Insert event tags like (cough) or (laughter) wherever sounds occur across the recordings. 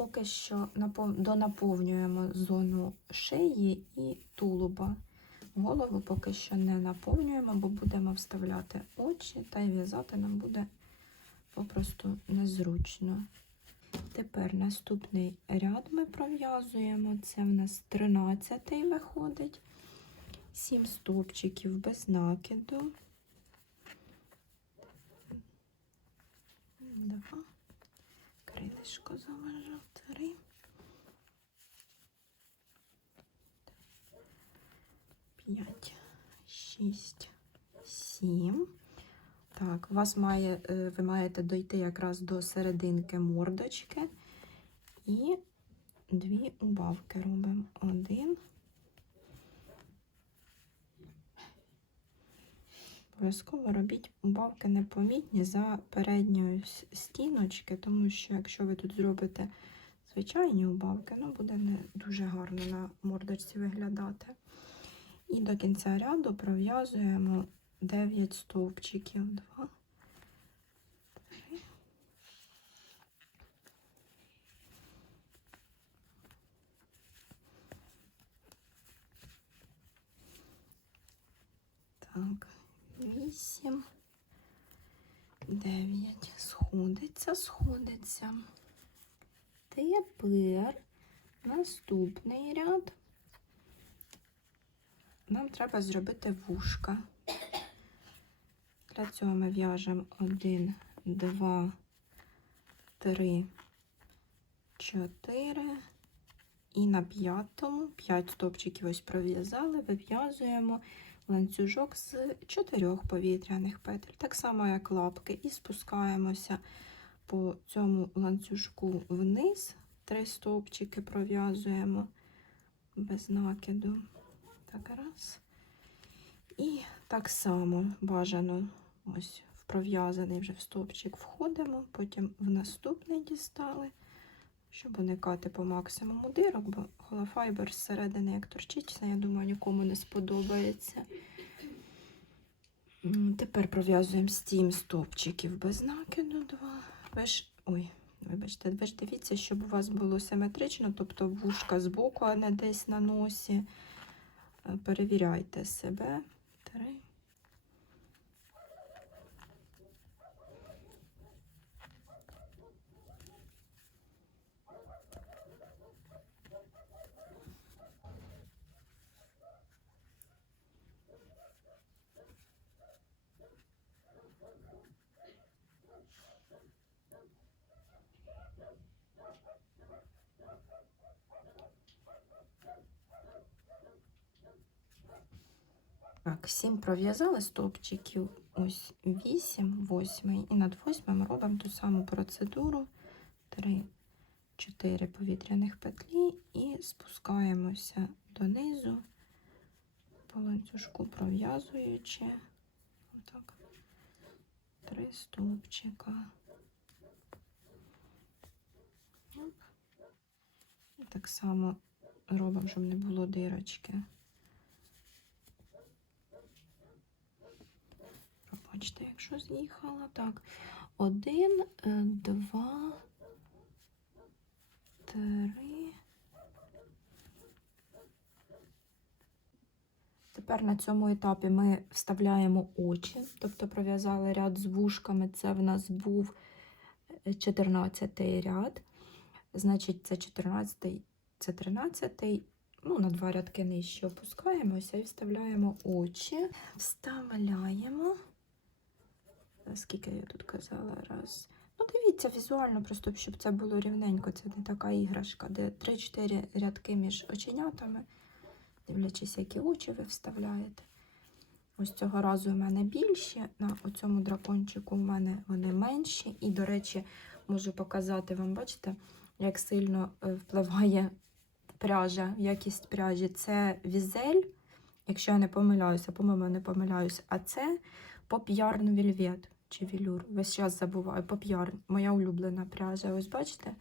поки що напов- донаповнюємо зону шиї і тулуба. Голову поки що не наповнюємо, бо будемо вставляти очі та й в'язати нам буде попросту незручно. Тепер наступний ряд ми пров'язуємо. Це в нас 13 виходить. 7 стовпчиків без накиду. Два. Крилишко заважав. Три. П'ять, шість, сім. Так, вас має, е, ви маєте дойти якраз до серединки мордочки і дві убавки робимо. Один. Обов'язково робіть убавки непомітні за передньої стіночки, тому що якщо ви тут зробите звичайні убавки, ну буде не дуже гарно на мордочці виглядати. І до кінця ряду пров'язуємо 9 стовпчиків. 2, 3, Так, 8, 9. Сходиться, сходиться. Тепер наступний ряд. Нам треба зробити вушка. Для цього ми в'яжемо 1, 2, 3, 4. І на п'ятому 5 стовпчиків ось пров'язали, вив'язуємо ланцюжок з чотирьох повітряних петель, так само як лапки, і спускаємося по цьому ланцюжку вниз. Три стовпчики пров'язуємо без накиду. Так, раз. І так само бажано ось в пров'язаний вже в стовпчик входимо, потім в наступний дістали, щоб уникати по максимуму дирок, бо холофайбер зсередини як торчиться, я думаю, нікому не сподобається. Тепер пров'язуємо 7 стовпчиків без накиду. Два. Ви ж, ой, вибачте, ви ж дивіться, щоб у вас було симетрично, тобто вушка збоку, а не десь на носі. Е, Перевіряйте себе. Три. Так, 7 пров'язали стовпчиків, ось 8, 8. І над 8 робимо ту саму процедуру. 3, 4 повітряних петлі і спускаємося донизу, по ланцюжку пров'язуючи. Отак. Три стовпчика. І так само робимо, щоб не було дирочки. Пробачте, якщо з'їхала. Так. Один, е, два, три. Тепер на цьому етапі ми вставляємо очі, тобто пров'язали ряд з вушками. Це в нас був 14 ряд. Значить, це 14, це 13, ну, на два рядки нижче опускаємося і вставляємо очі. Вставляємо. Скільки я тут казала? Раз. Ну, дивіться, візуально, просто щоб це було рівненько. Це не така іграшка, де 3-4 рядки між оченятами, дивлячись, які очі ви вставляєте. Ось цього разу у мене більші, на цьому дракончику у мене вони менші. І, до речі, можу показати вам, бачите, як сильно е, впливає пряжа, якість пряжі. Це візель, якщо я не помиляюся, по-моєму, не помиляюся, а це Поп'ярн Вільвет чи вілюр. Весь час забуваю. Поп'ярн, моя улюблена пряжа. Ось бачите,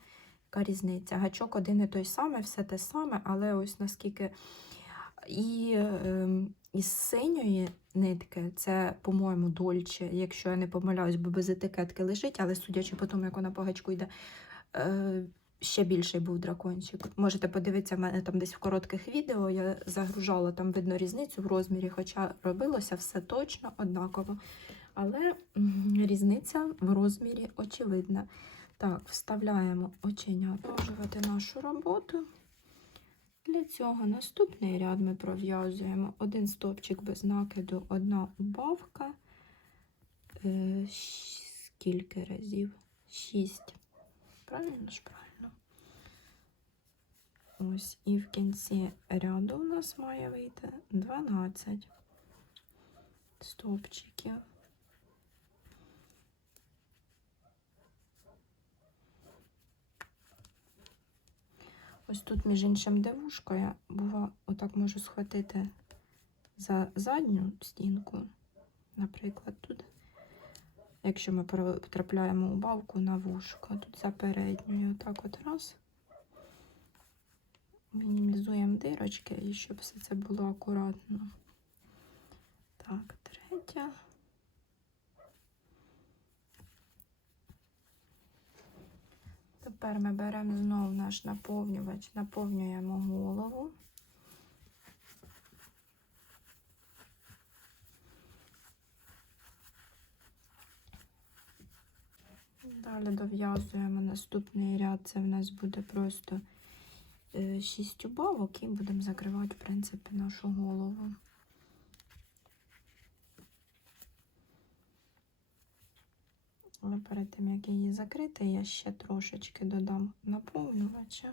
яка різниця. Гачок один і той самий, все те саме, але ось наскільки. І ем, із синьої нитки, це, по-моєму, дольче, якщо я не помиляюсь, бо без етикетки лежить, але судячи по тому, як вона по гачку йде. Е, ще більший був дракончик. Можете подивитися в мене там десь в коротких відео. Я загружала там видно різницю в розмірі, хоча робилося все точно однаково. Але різниця в розмірі очевидна. Так, вставляємо оченята. Продовжувати нашу роботу. Для цього наступний ряд ми пров'язуємо один стовпчик без накиду, одна убавка. Е, скільки разів? Шість. Правильно ж правильно. Ось, і в кінці ряду у нас має вийти 12 стовпчиків. Ось тут, між іншим, де вушко, я бува, отак можу схватити за задню стінку, наприклад, тут. Якщо ми потрапляємо у балку на вушко, тут за передньою, отак от раз. Мінімізуємо дирочки, і щоб все це було акуратно. Так, третя. Тепер ми беремо знову наш наповнювач, наповнюємо голову. Далі дов'язуємо наступний ряд. Це в нас буде просто 6 убавок і будемо закривати, в принципі, нашу голову. Але перед тим, як її закрити, я ще трошечки додам наповнювача.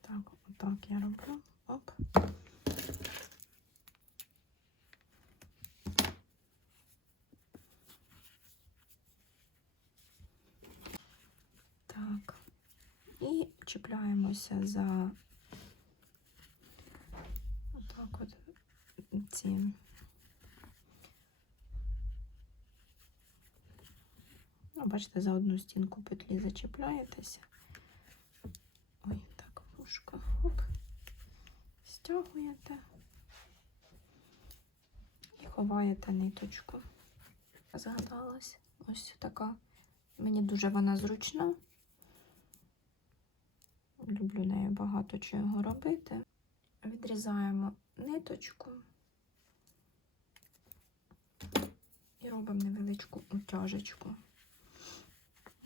Так, отак я роблю. Оп. Так. І чіпляємося за отак от ці. Ну, бачите, за одну стінку петлі зачіпляєтеся. Ой, так, вушко, хоп, стягуєте і ховаєте ниточку. Згадалась ось така. Мені дуже вона зручна. Люблю нею багато чого робити. Відрізаємо ниточку і робимо невеличку утяжечку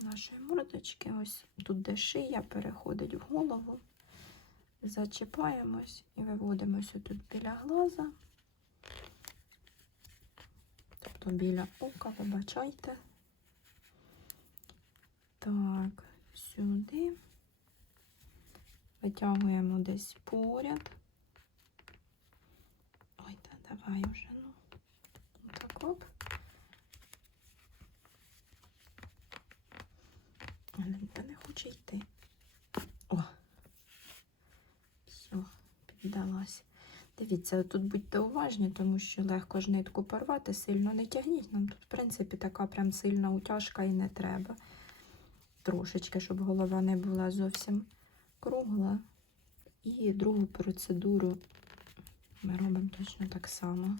нашої мордочки. Ось тут, де шия переходить в голову, зачіпаємось і виводимося тут біля глаза, тобто біля ока, вибачайте. Так, сюди. Витягуємо десь поряд. Ой, та давай вже, ну. Так, оп. Та не хоче йти. О. Все, піддалась. Дивіться, тут будьте уважні, тому що легко ж нитку порвати, сильно не тягніть. Нам тут, в принципі, така прям сильна утяжка і не треба. Трошечки, щоб голова не була зовсім кругла. І другу процедуру ми робимо точно так само.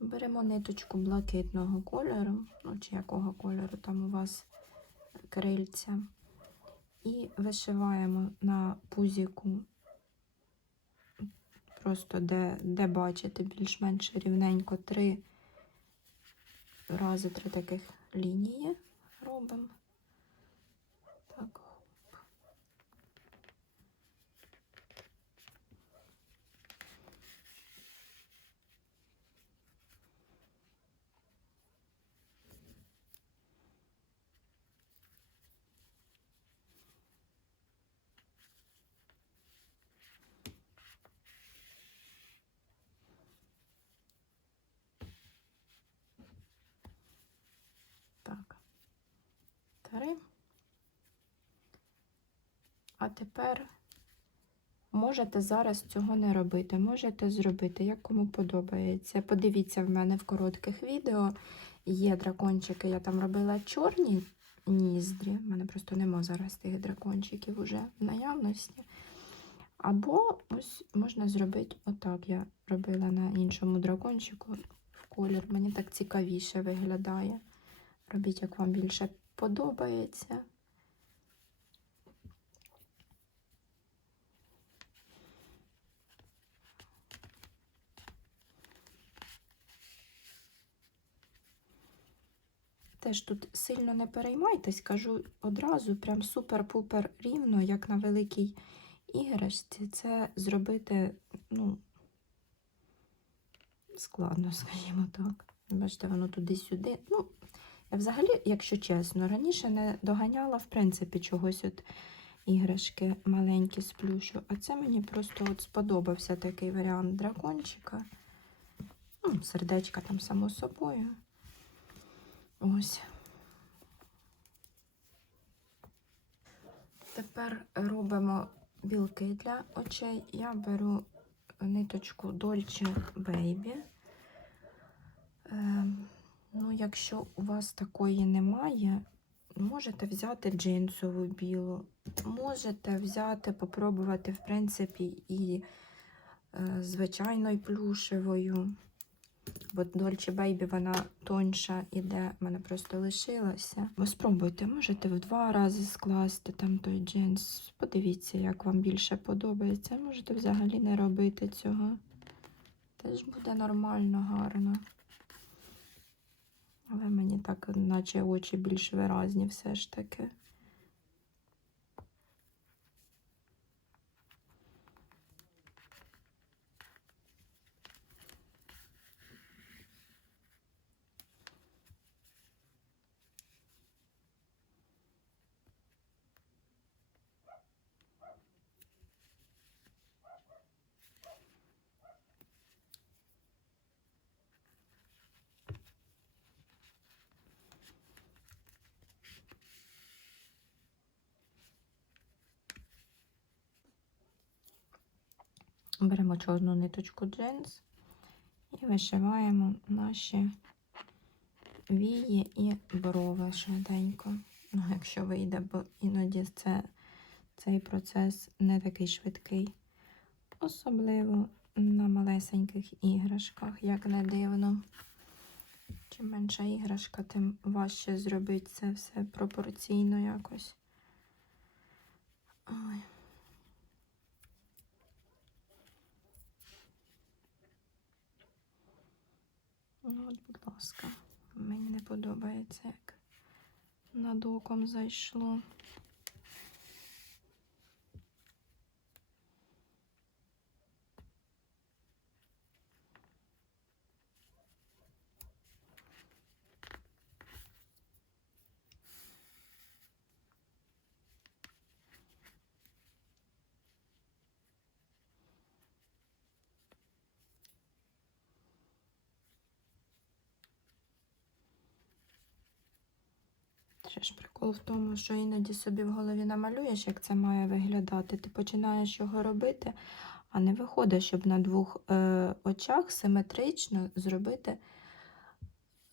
Беремо ниточку блакитного кольору, ну чи якого кольору там у вас крильця, і вишиваємо на пузіку, просто де, де бачите, більш-менш рівненько три рази три таких лінії робимо. Так. А тепер можете зараз цього не робити, можете зробити, як кому подобається. Подивіться в мене в коротких відео. Є дракончики, я там робила чорні ніздрі. У мене просто нема зараз тих дракончиків уже в наявності. Або ось можна зробити отак. Я робила на іншому дракончику в колір. Мені так цікавіше виглядає. Робіть, як вам більше подобається. Теж тут сильно не переймайтесь, кажу одразу, прям супер-пупер рівно, як на великій іграшці. Це зробити, ну, складно, (laughs) скажімо так. Бачите, воно туди-сюди. Ну, я взагалі, якщо чесно, раніше не доганяла, в принципі, чогось от іграшки маленькі з плюшу. А це мені просто от сподобався такий варіант дракончика. Ну, сердечка там само собою. Ось. Тепер робимо білки для очей. Я беру ниточку Dolce Baby. Е, ну, якщо у вас такої немає, можете взяти джинсову білу. Можете взяти, попробувати, в принципі, і е, звичайною плюшевою. Бо Dolce Baby вона тонша іде, в мене просто лишилася. Ви спробуйте, можете в два рази скласти там той джинс. Подивіться, як вам більше подобається. Можете взагалі не робити цього. Теж буде нормально, гарно. Але мені так, наче очі більш виразні все ж таки. Беремо чорну ниточку джинс і вишиваємо наші вії і брови швиденько. Ну, якщо вийде, бо іноді це, цей процес не такий швидкий. Особливо на малесеньких іграшках, як не дивно. Чим менша іграшка, тим важче зробити це все пропорційно якось. Ой. Ну, от, будь ласка, мені не подобається, як над оком зайшло. Ще ж прикол в тому, що іноді собі в голові намалюєш, як це має виглядати. Ти починаєш його робити, а не виходить, щоб на двох е, очах симетрично зробити,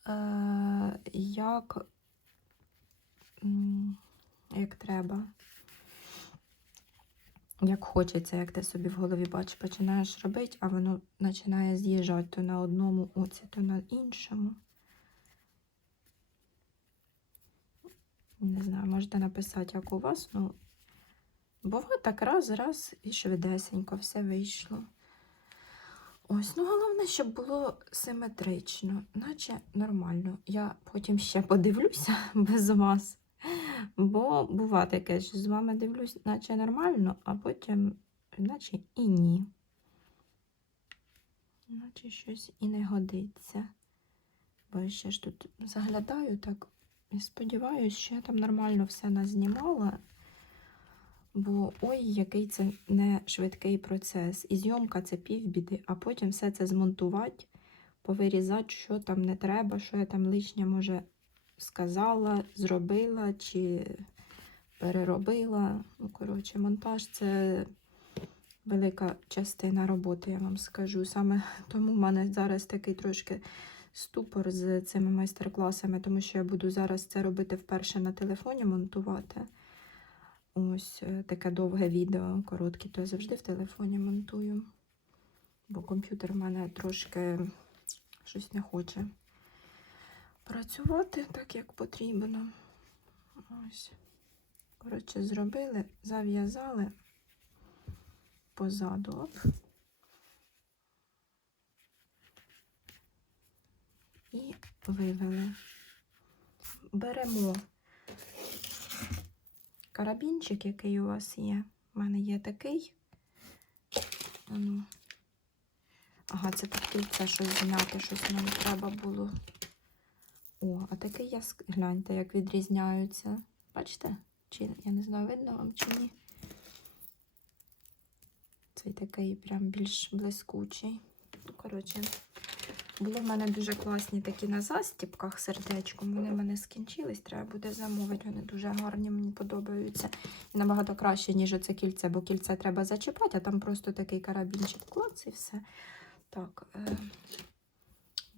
е, як, як треба. Як хочеться, як ти собі в голові бачиш, починаєш робити, а воно починає з'їжджати то на одному оці, то на іншому. Не знаю, можете написати, як у вас. Ну, буває так раз, раз і швидесенько все вийшло. Ось, ну головне, щоб було симетрично, наче нормально. Я потім ще подивлюся (laughs) без вас. Бо бува таке, що з вами дивлюсь, наче нормально, а потім, наче і ні. Наче щось і не годиться. Бо я ще ж тут заглядаю так. І сподіваюся, що я там нормально все назнімала, бо ой, який це не швидкий процес. І зйомка це півбіди, а потім все це змонтувати, повирізати, що там не треба, що я там лишнє, може, сказала, зробила, чи переробила. Ну, коротше, монтаж це велика частина роботи, я вам скажу. Саме тому в мене зараз такий трошки ступор з цими майстер-класами, тому що я буду зараз це робити вперше на телефоні, монтувати. Ось е, таке довге відео, коротке, то я завжди в телефоні монтую. Бо комп'ютер в мене трошки щось не хоче працювати так, як потрібно. Ось. Коротше, зробили, зав'язали позаду. І вивели. Беремо карабінчик, який у вас є. У мене є такий. Ану. Ага, це так кільце щось зняти, щось нам треба було. О, а такий я гляньте, як відрізняються. Бачите? Чи я не знаю, видно вам чи ні. Цей такий прям більш блискучий. Ну, коротше, були в мене дуже класні такі на застіпках сердечком. Вони в мене скінчились, треба буде замовити. Вони дуже гарні, мені подобаються. І набагато краще, ніж оце кільце, бо кільце треба зачіпати, а там просто такий карабінчик клац і все. Так, е,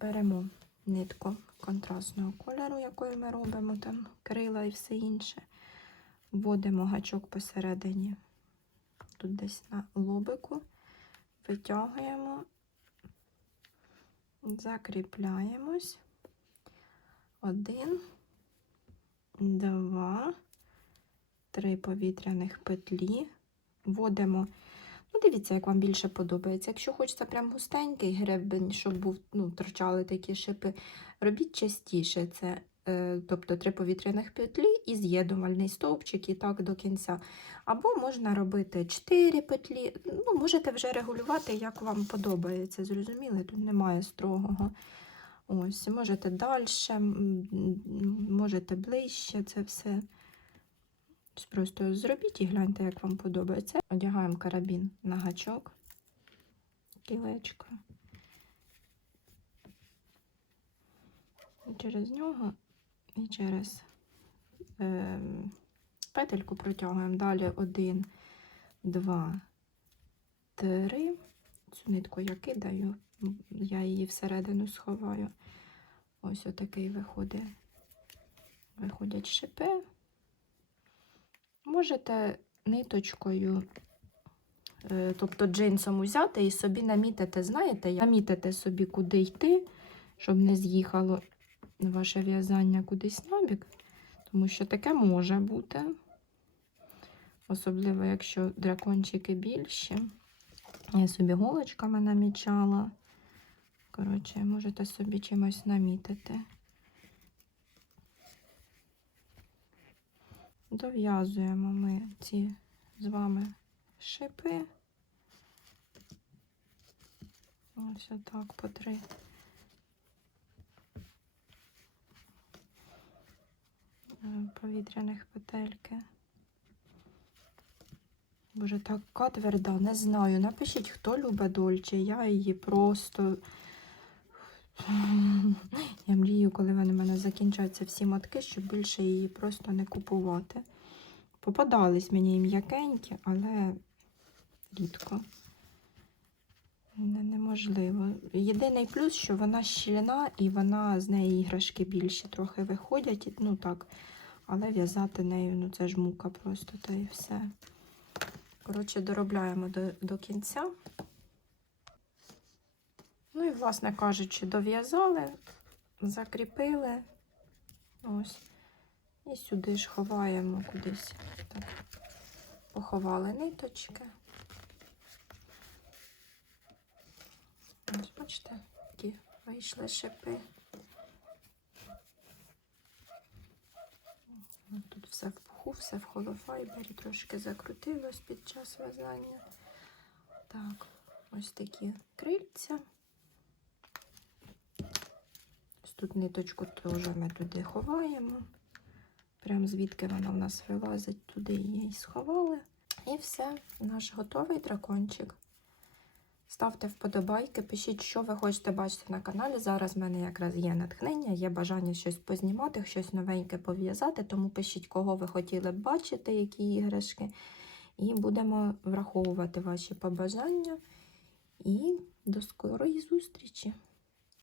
беремо нитку контрастного кольору, якою ми робимо, там крила і все інше. Вводимо гачок посередині, тут десь на лобику, витягуємо, закріпляємось. Один, два, три повітряних петлі. Вводимо Ну, дивіться, як вам більше подобається. Якщо хочеться прям густенький гребень, щоб був, ну, торчали такі шипи, робіть частіше це. Е, Тобто три повітряних петлі і з'єднувальний стовпчик і так до кінця. Або можна робити 4 петлі. Ну, можете вже регулювати, як вам подобається. Зрозуміли? Тут немає строгого. Ось, можете далі, можете ближче це все. Просто зробіть і гляньте, як вам подобається. Одягаємо карабін на гачок, кілечко. Через нього і через е, петельку протягуємо. Далі один, два, три. Цю нитку я кидаю, я її всередину сховаю. Ось отакий виходить. Виходять шипи. Можете ниточкою, е, тобто джинсом узяти і собі намітити, знаєте, намітити собі, куди йти, щоб не з'їхало ваше в'язання кудись набік, тому що таке може бути, особливо, якщо дракончики більші. Я собі голочками намічала. Коротше, можете собі чимось намітити. Дов'язуємо ми ці з вами шипи. Ось отак по три. Повітряних петельки. Боже, така тверда, не знаю. Напишіть, хто любить дольче. Я її просто. (laughs) Я мрію, коли вони в мене закінчаться всі мотки, щоб більше її просто не купувати. Попадались мені і м'якенькі, але рідко. Неможливо. Єдиний плюс, що вона щільна і вона з неї іграшки більші трохи виходять. Ну так, але в'язати нею, ну це ж мука просто, та і все. Коротше, доробляємо до, до кінця. Ну і, власне кажучи, дов'язали, закріпили. Ось. І сюди ж ховаємо кудись. Так. Поховали ниточки. Ось, бачите, які вийшли шипи. Ну, Тут все в пуху, все в холофайбері, трошки закрутилось під час в'язання. Так, ось такі крильця. Ось Тут ниточку теж ми туди ховаємо. Прям звідки вона в нас вилазить, туди її сховали. І все, наш готовий дракончик. Ставте вподобайки, пишіть, що ви хочете бачити на каналі. Зараз в мене якраз є натхнення, є бажання щось познімати, щось новеньке пов'язати, тому пишіть, кого ви хотіли б бачити, які іграшки. І будемо враховувати ваші побажання. І до скорої зустрічі!